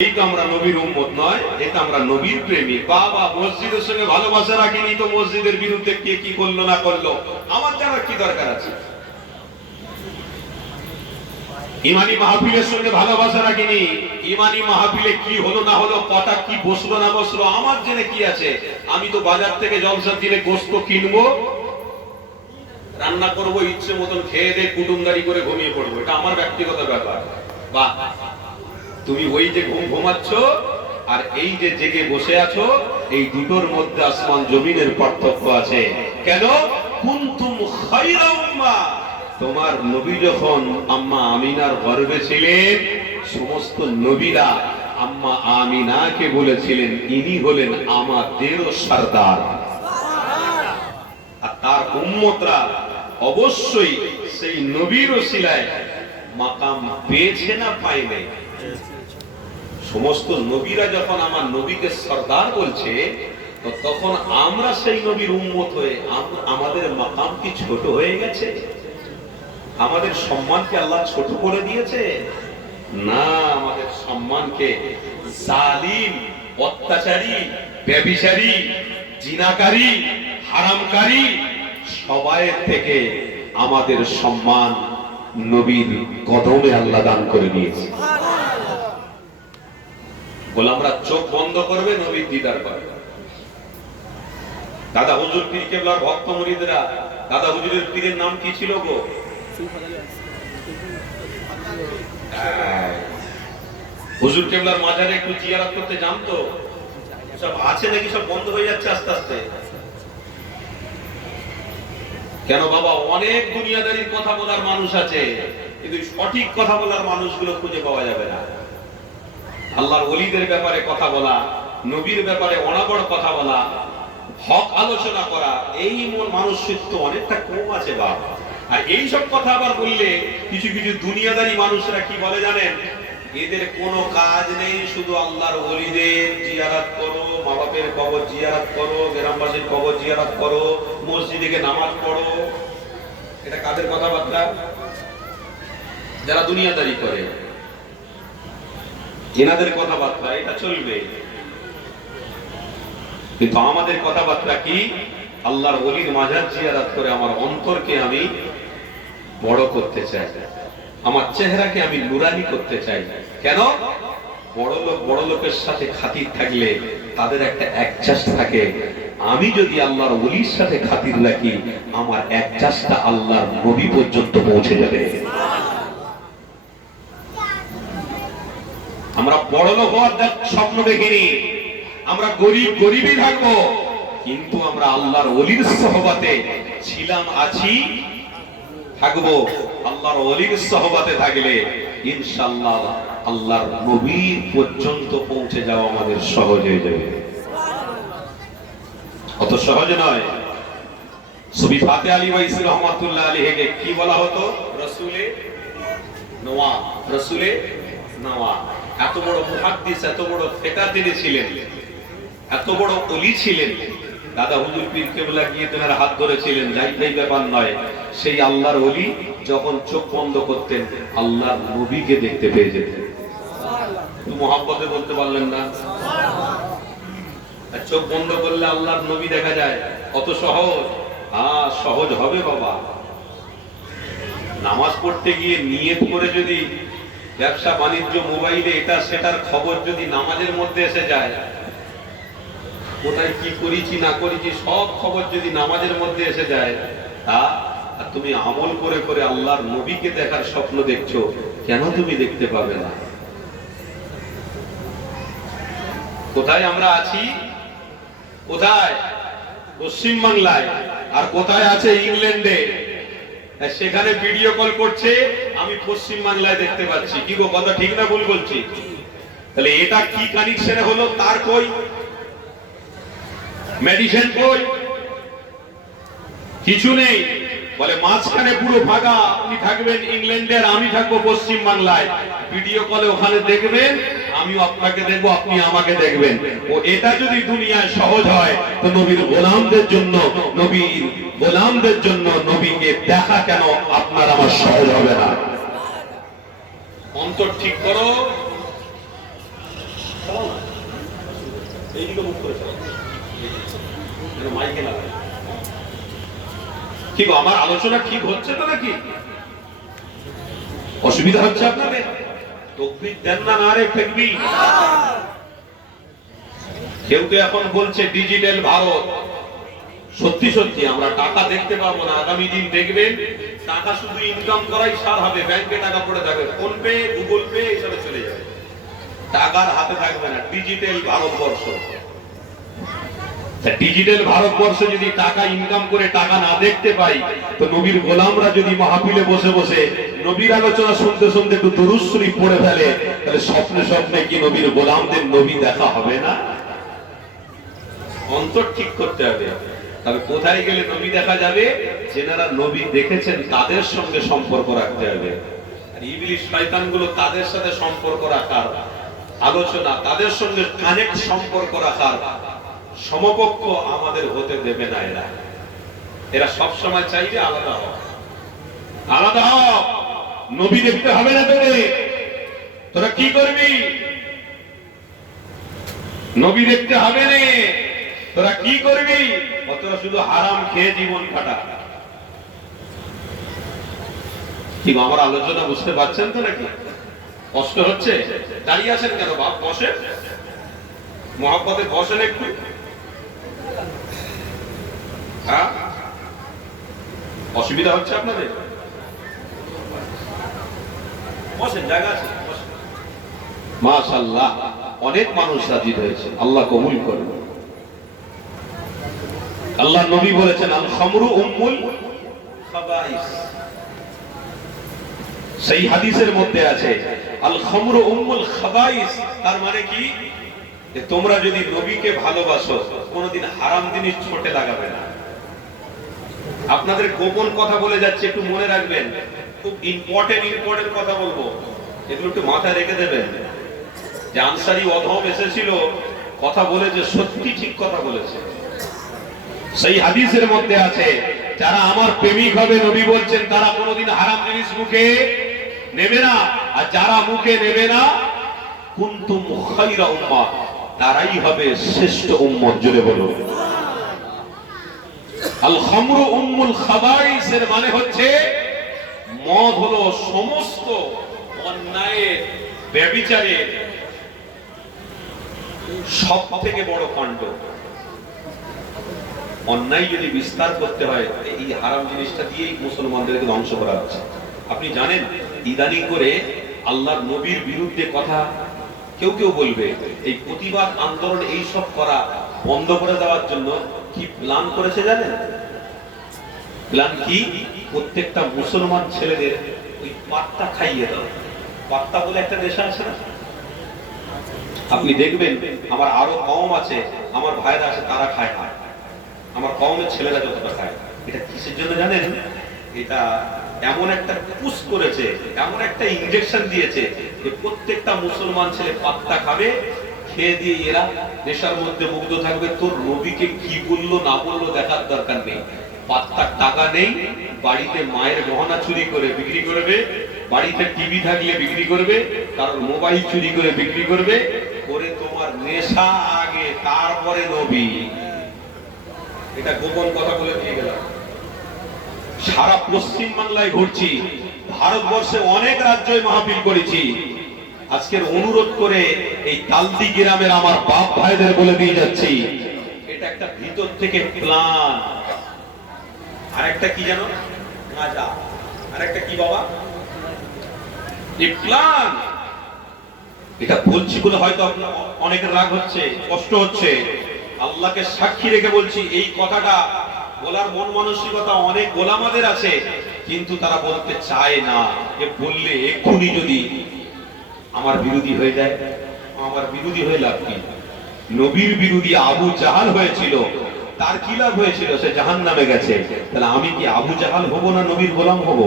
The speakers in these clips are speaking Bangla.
আমরা নবীর উম্মত নয়, এটা আমরা নবীর প্রেমিক। বাবা মসজিদের সঙ্গে ভালোবাসা রাখিনি তো মসজিদের বিরুদ্ধে কে কি করলো না করলো আমার জানার কি দরকার আছে? ইমানি মাহফিলের সঙ্গে ভালোবাসা রাখিনি, ইমানি মাহফিলে কি হলো না হলো, কটা কি বসলো না বসলো আমার জেনে কি আছে? আমি তো বাজার থেকে জলসার দিনে গোস্ত কিনবো, রান্না করবো, ইচ্ছে মতন খেয়ে দিয়ে কুটুমদারি করে ঘুমিয়ে পড়বো, এটা আমার ব্যক্তিগত ব্যাপার। বাহ, তুমি ওই যে ঘুমাচ্ছ আর এই যে জেগে বসে আছো, এই দুটোর মধ্যে আসমান জমিনের পার্থক্য আছে। কেন? কুনতুম খায়রা উম্মাহ, তোমার নবী যখন আম্মা আমিনার গর্ভে ছিলেন, সমস্ত নবীরা আম্মা আমিনাকে বলেছিলেন ইনি হলেন আমাদেরও সরদার। আর তার উম্মতরা অবশ্যই সেই নবীর ওসিলায় মাকাম পেয়েছে না পায় নাই? সমস্ত নবীরা যখন আমার নবীকে সরদার বলছে, তো তখন আমরা সেই নবীর উম্মত হয়ে আমাদের মাকাম কি ছোট হয়ে গেছে? আমাদের সম্মানকে আল্লাহ ছোট করে দিয়েছে? না, আমাদের সম্মানকে জালিম, অত্যাচারী, ব্যভিচারী, জিনাকারী, হারামকারী সবাইয়ের থেকে আমাদের সম্মান নবীর কদমে আল্লাহ দান করে দিয়েছে। গোলামরা চোখ বন্ধ করবে, নবীর দিদার করবে। দাদা হুজুর পীর কেবলার ভক্ত মুরিদরা, দাদা হুজুরের পীরের নাম কি ছিল গো? হুজুর কেবলার মাজারে একটু জিয়ারত করতে জানতো? সব আছে নাকি সব বন্ধ হয়ে যাচ্ছে আস্তে আস্তে? কেন বাবা? অনেক দুনিয়াদারির কথা বলার মানুষ আছে, কিন্তু সঠিক কথা বলার মানুষগুলো খুঁজে পাওয়া যাবে না। আল্লাহর ওলিদের ব্যাপারে কথা বলা, নবীর ব্যাপারে অনাবড় কথা বলা, হক আলোচনা করা, এই মানুষত্ব অনেকটা কম আছে বাবা। আর এই সব কথা আবার বললে কিছু কিছু দুনিয়াদারি মানুষরা কি বলে জানেন? এদের কোনো কাজ নেই, শুধু আল্লাহর ওলিদের জিয়ারত করো, মা বাপের কবর জিয়ারত করো, গ্রামবাসীর কবর জিয়ারত করো, মসজিদে গিয়ে নামাজ পড়ো। এটা কাদের কথাবার্তা? যারা দুনিয়াদারি করে, এনাদের কথাবার্তা এটা চলবে। কিন্তু আমাদের কথাবার্তা কি? আল্লাহর ওলির মাজার জিয়ারত করে আমার অন্তরকে আমি বড় করতে চাই, আমার চেহারাকে আমি নুরানি করতে চাই। কেন? বড় লোকের সাথে খাতির থাকলে তাদের একটা অ্যাডজাস্ট থাকে। আমি যদি আল্লাহর ওলির সাথে খাতির রাখি, আমার অ্যাডজাস্টটা আল্লাহর নবী পর্যন্ত পৌঁছে যাবে। আমরা বড় লোক হওয়ার স্বপ্ন দেখিনি, আমরা গরিবই থাকবো, কিন্তু আমরা আল্লাহর ওলির সহবতে ছিলাম, আছি, থাকবো। আল্লাহর ওলির সহবতে থাকলে ইনশাআল্লাহ আল্লাহর নবীর পর্যন্ত পৌঁছে যাওয়া আমাদের সহজ হয়ে যাবে। অত সহজ নয়। সুফি ফাতে আলী ওয়াইসি রহমাতুল্লাহ আলাইহিকে কি বলা হতো? রাসূলে নওয়া, রাসূলে নওয়া। এত বড় মুহাদ্দিস, এত বড় ফিকাহ তিনি ছিলেন, এত বড় ওলি ছিলেন। দাদা হুজুর পীর কেবলা গিয়ে তেনার হাত ধরেছিলেন, যাই ব্যাপার নয়। সেই আল্লাহর ওলি যখন চোখ বন্ধ করতেন, আল্লাহর নবীকে দেখতে পেয়ে যেতেন। মুহাব্বতে বলতে পারলেন না? চোখ বন্ধ করলে আল্লাহর নবী দেখা যায়, অত সহজ? হ্যাঁ, সহজ হবে বাবা। নামাজ পড়তে গিয়ে নিয়ত করে যদি ব্যবসা বাণিজ্য, মোবাইলে এটা সেটার খবর যদি নামাজের মধ্যে এসে যায়, কোথায় কি করেছি না করেছি সব খবর যদি নামাজের মধ্যে এসে যায়, আর তুমি আমল করে করে আল্লাহর নবীকে দেখার স্বপ্ন দেখছো, কেন তুমি দেখতে পাবে না? কোথায় আমরা আছি? কোথায়? পশ্চিম বাংলায়। আর কোথায় আছে? ইংল্যান্ডে। সেখানে ভিডিও কল করছে, আমি পশ্চিম বাংলায় দেখতে পাচ্ছি। কি গো, কথা ঠিক না ভুল বলছি? তাহলে এটা কি কানেকশন হলো? তার কই? মেডিসিন কই? কিছু নেই। বলে মাঝখানে পুরো ফাঁকা, আপনি থাকবেন ইংল্যান্ডে আর আমি থাকবো পশ্চিম বাংলায়। ভিডিও কলে ওখানে দেখবেন, আমিও আপনাকে দেখবো, আপনি আমাকে দেখবেন। ও এটা যদি দুনিয়ায় সহজ হয়, তো নবীর গোলামদের জন্য, নবীকে দেখা কেন আপনার আমার সহজ হবে না? অন্তর ঠিক করো। এইদিকে মুখ করে মাইকে না কি গো, আমার আলোচনা ঠিক হচ্ছে তো নাকি? অসুবিধা হচ্ছে আপনাদের? তাকবীর দেন না, নারে তাকবীর। কেউ তো এখন বলছে ডিজিটাল ভারত। সত্যি সত্যি আমরা টাকা দেখতে পাবো না, আগামী দিন দেখবেন টাকা শুধু ইনকাম করাই সার হবে। ব্যাংকে টাকা পড়ে থাকবে, ফোন পে, গুগল পে এইসবে চলে যাবে, টাকার হাতে থাকবে না। ডিজিটাল ভারতবর্ষ। ডিজিটাল ভারতবর্ষে যদি টাকা ইনকাম করে টাকা না দেখতে পাই, তো নবীর গোলামরা যদি মাহফিলে বসে বসে নবীর আলোচনা শুনতে শুনতে একটু দুরূদ শরীফ পড়ে ফেলে, তাহলে স্বপ্নে স্বপ্নে কি নবীর গোলামদের নবী দেখা হবে না? অন্তর ঠিক করতে হবে। তবে কোথায় গেলে নবী দেখা যাবে? যেনারা নবী দেখেছেন তাদের সঙ্গে সম্পর্ক রাখতে হবে। আর ইবলিশ শয়তানগুলো তাদের সাথে সম্পর্ক রাখার আলোচনা, তাদের সঙ্গে কানেক্ট সম্পর্ক রাখার সমপক্ষ আমাদের হতে দেবে না। এরা সব সময় চাইবে আলাদা হোক, আলাদা হোক। নবী দেখতে হবে না তোরা কি করবি? নবী দেখতে হবে না, তোরা কি করবি? তোরা শুধু হারাম খেয়ে জীবন কাটা। কি আমার আলোচনা বুঝতে পারছেন তো নাকি? কষ্ট হচ্ছে? দাঁড়িয়ে আছেন কেন বাপ? বসেন, মহব্বতে বসেন একটু। হ্যাঁ, অসুবিধা হচ্ছে আপনাদের? বসেন, জায়গা আছে। মাশাআল্লাহ, অনেক মানুষ রাজি হয়েছে, আল্লাহ কবুল করুন। আল্লাহ নবী বলেছেন আল খামরু উম্মুল খাবাইস। সেই হাদিসের মধ্যে আছে আল খামরু উম্মুল খাবাইস। তার মানে কি? যে তোমরা যদি নবীকে ভালোবাসো, কোনোদিন হারাম জিনিস ছোটে লাগাবে না। আপনাদের গোপন কথা বলে যাচ্ছে, একটু মনে রাখবেন। খুব ইম্পর্টেন্ট কথা বলবো, এগুলো একটু মাথায় রেখে দেবেন। যে আনসারী অধম এসেছিল, কথা বলেছে, সত্যি ঠিক কথা বলেছে। সেই হাদিসের মধ্যে আছে যারা আমার প্রেমিক হবে, নবী বলছেন, তারা কোনোদিন হারাম জিনিস মুখে নেবে না। আর যারা মুখে নেবে না, কুনতুম খায়রা উম্মাহ, তারাই হবে শ্রেষ্ঠ উম্মত। জোরে বলুন। আল খামরু উম্মুল খাবাইস এর মানে হচ্ছে মদ হলো সমস্ত অন্যায়ের, ব্যভিচারের সব থেকে বড় কাণ্ড। অন্যায় যদি বিস্তার করতে হয়, এই হারাম জিনিসটা দিয়েই মুসলমানদেরকে ধ্বংস করা হচ্ছে। আপনি জানেন, ইদানিং করে আল্লাহর নবীর বিরুদ্ধে কথা কেউ কেউ বলবে, এই প্রতিবাদ আন্দোলন এই সব করা বন্ধ করে দেওয়ার জন্য কি প্ল্যান করেছে জানেন? প্ল্যান কি? প্রত্যেকটা মুসলমান ছেলেদের ওই পাত্তা খাইয়ে দাও। পাত্তা বলে একটা নেশা আছে না? আপনি দেখবেন আমার আরো কম আছে, আমার ভাইরা আছে, তারা খায় না। আমার কওমের ছেলেরা যতটা খায়। এটা কিসের জন্য জানেন? এটা এমন একটা পুশ করেছে, এমন একটা ইনজেকশন দিয়েছে যে প্রত্যেকটা মুসলমান ছেলে পাত্তা খাবে, খেয়ে দিয়ে এরা নেশার মধ্যে মুগ্ধ থাকবে। তোর নবীকে কি বললো না বললো দেখার দরকার নেই। পাত্তার টাকা নেই, বাড়িতে মায়ের গহনা চুরি করে বিক্রি করবে, বাড়িতে টিভি থাকলে বিক্রি করবে, কারণ মোবাইল চুরি করে বিক্রি করবে। করে তোমার নেশা আগে, তারপরে নবী। এটা গোপন কথা বলে দিয়ে গেলাম। সারা পশ্চিম বাংলায় ঘুরছি, ভারতবর্ষে অনেক রাজ্যে মাহফিল করেছি। আজকের অনুরোধ করে এই তালদি গ্রামের আমার বাপ ভাইদের বলে দিয়ে যাচ্ছি, এটা একটা ভিতর থেকে প্ল্যান। আর একটা কি জানো? গাঁজা। আর একটা কি বাবা? এই প্ল্যান। এটা বলছি বলে হয়তো আপনার অনেকের রাগ হচ্ছে, কষ্ট হচ্ছে। আল্লাহকে সাক্ষী রেখে বলছি, এই কথাটা বলার মন মানসিকতা অনেক গোলামাদের আছে, কিন্তু তারা বলতে চায় না। এ বললে এক্ষুনি যদি আমার বিরোধী হয়ে যায়, আমার বিরোধী হয়ে লাভ কি? নবীর বিরোধী আবু জাহাল হয়েছিল, তার কি লাভ হয়েছিল? সে জাহান্নামে গেছে। তাহলে আমি কি আবু জাহাল হব না নবীর গোলাম হব?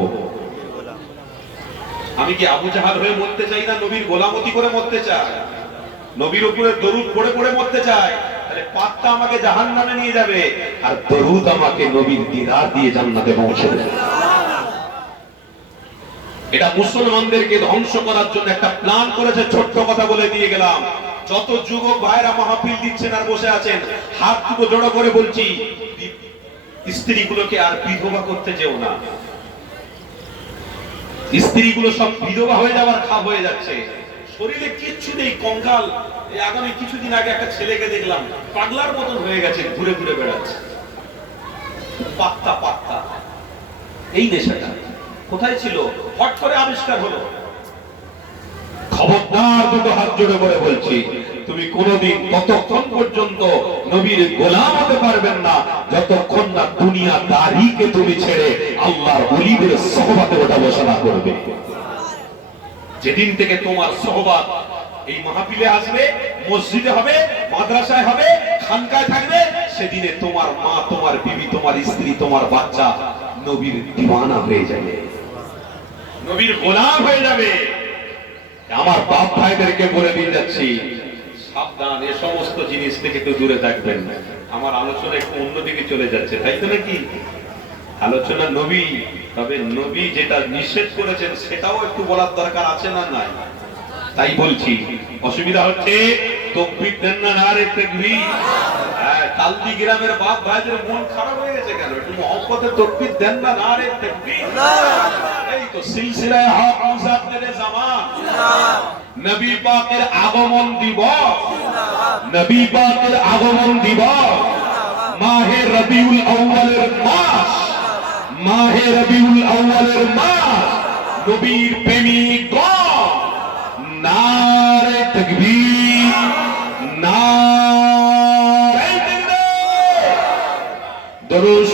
আমি কি আবু জাহাল হয়ে মরতে চাই না নবীর গোলামতি করে মরতে চাই? নবীর উপরে দরুদ পড়ে পড়ে মরতে চাই। তাহলে পাত্তা আমাকে জাহান্নামে নিয়ে যাবে, আর দরুদ আমাকে নবীর দিদার দিয়ে জান্নাতে পৌঁছে দেবে। এটা মুসলমানদেরকে ধ্বংস করার জন্য একটা প্ল্যান করেছে। ছোট্ট কথা বলে দিয়ে গেলাম, যত যুবক ভাইরা মাহফিল দিচ্ছেন আর বসে আছেন, হাত দুটো জড়ো করে বলছি, স্ত্রীগুলোকে আর বিধবা করতে যেও না। স্ত্রীগুলো সব বিধবা হয়ে যাওয়ার খাপ হয়ে যাচ্ছে, শরীরে কিচ্ছু নেই, কঙ্কাল। এই আগামী কিছুদিন আগে একটা ছেলেকে দেখলাম, পাগলার মতন হয়ে গেছে, ঘুরে ঘুরে বেড়াচ্ছে, পাত্তা পাত্তা। এই নেশাটা কোথায় ছিল? হট করে আবিষ্কার হলো। খবরদার, দুটো হাত জোড়ে করে বলছি, তুমি কোনোদিন ততক্ষণ পর্যন্ত নবীর গোলাম হতে পারবেন না যতক্ষণ না দুনিয়াদারিকে তুমি ছেড়ে আল্লাহর ওলিদের সহবাতে ওঠা বসা না করবে। যেদিন থেকে তোমার সহবাত এই মাহফিলে আসবে, মসজিদে হবে, মাদ্রাসায় হবে, খানকায় থাকবে, সেদিনে তোমার মা, তোমার বিবি, তোমার স্ত্রী, তোমার বাচ্চা নবীর দিওয়ানা হয়ে যাবে, নবীর গোলাম হয়ে যাবে। আমার বাপ ভাইদেরকে বলে দিয়ে যাচ্ছি, সাবধান, এ সমস্ত জিনিস থেকে একটু দূরে থাকবেন। আমার আলোচনা একটু অন্যদিকে চলে যাচ্ছে, তাই তো নাকি? আলোচনা নবী, তবে নবী যেটা নিষেধ করেছেন সেটাও একটু বলার দরকার আছে না নাই? তাই বলছি, অসুবিধা হচ্ছে তাকবীর দেন না, নারে তাকবীর। হ্যাঁ, তালদি গ্রামের বাপ ভাইদের মন খারাপ হয়ে গেছে কেন? একটু মহব্বতে তাকবীর দেন না, নারে তাকবীর। এই তো সিলসিলায়ে হক মুজাদ্দেদে জামান, নবী পাকের আগমন দিবস, নবী পাকের আগমন দিবস, মাহে রবিউল আউয়ালের মাস, মাহে রবিউল আউয়ালের মাস, নবীর প্রেমিকগণ নারে তাকবীর, নারে তাকবীর, দরুদ